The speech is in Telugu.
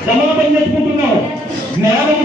క్షమాపణ చెప్పుకుంటున్నావు జ్ఞానము